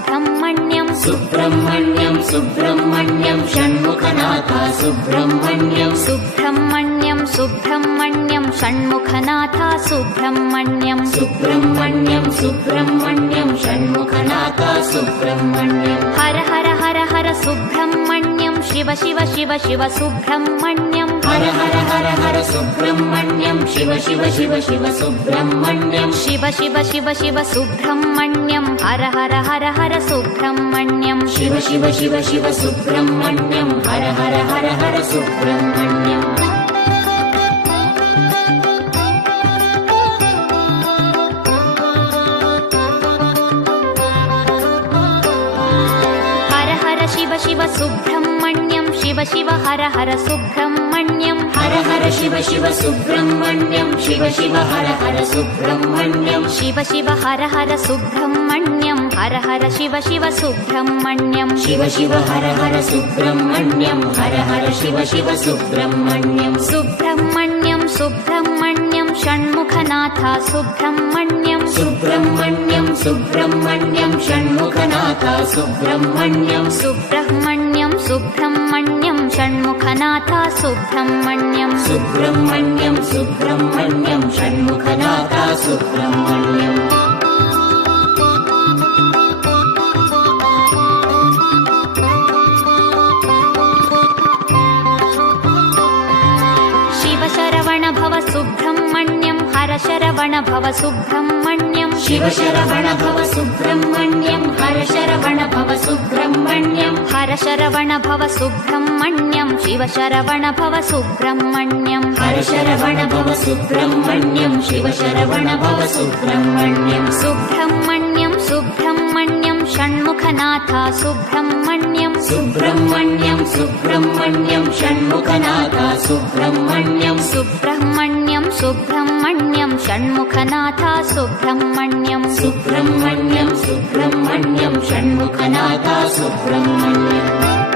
सुब्रह्मण्यं सुब्रह्मण्यं सुब्रह्मण्यं षण्मुखनाथ सुब्रह्मण्यं सुब्रह्मण्यं सुब्रह्मण्यं षण्मुखनाथ सुब्रह्मण्यं सुब्रह्मण्यं सुब्रह्मण्यं षण्मुखनाथ सुब्रह्मण्यं हर हर हर हर सुब्रह्मण्यं शिव शिव शिव शिव सुब्रह्मण्यं हर हर हर हर सुब्रह्मण्यं शिव शिव शिव शिव सुब्रह्मण्यं शिव शिव शिव शिव सुब्रह्मण्यं हर हर हर हर सुब्रह्मण्यं शिव शिव शिव शिव सुब्रह्मण्यं हर हर हर हर सुब्रह्मण्यं हर हर शिव शिव सुब्रह्मण्यं शिव शिव हर हर सुब्रह्मण्यं हर हर शिव शिव सुब्रह्मण्यं शिव शिव हर हर सुब्रह्मण्यं शिव शिव हर हर सुब्रह्मण्यं हर हर शिव शिव सुब्रह्मण्यं शिव शिव हर हर सुब्रह्मण्यं हर हर शिव शिव सुब्रह्मण्यं सुब्रह्मण्यं सुब्रह्मण्यं षण्मुखनाथ सुब्रह्मण्यं सुब्रह्मण्यं सुब्रह्मण्यं षण्मुखनाथ सुब्रह्मण्यं सुब्रह्मण्यं सुब्रह्मण्यं षण्मुखनाथ सुब्रह्मण्यं सुब्रह्मण्यं सुब्रह्मण्यं षण्मुखनाथ सुब्रह्मण्यं शिव शरवण भव सुब्रह्मण्यं हर शरवण भव सुब्रह्मण्यं शिव शरवण भव सुब्रह्मण्यं हर शरवण भव सुब्रह्मण्यं हर शरवण भव सुब्रह्मण्यं शिव शरवण भव सुब्रह्मण्यं हर शरवण भव सुब्रह्मण्यं शिव शरवण भव सुब्रह्मण्यं सुब्रह्मण्यं सुब्रह्मण्यं षण्मुखनाथ सुब्रह्मण्यं सुब्रह्मण्यं सुब्रह्मण्यं षण्मुखनाथ सुब्रह्मण्यं सुब्रह्मण्यं सुब्रह्मण्यं षण्मुखनाथ सुब्रह्मण्यं सुब्रह्मण्यं सुब्रह्मण्यं षण्मुखनाथ सुब्रह्मण्यं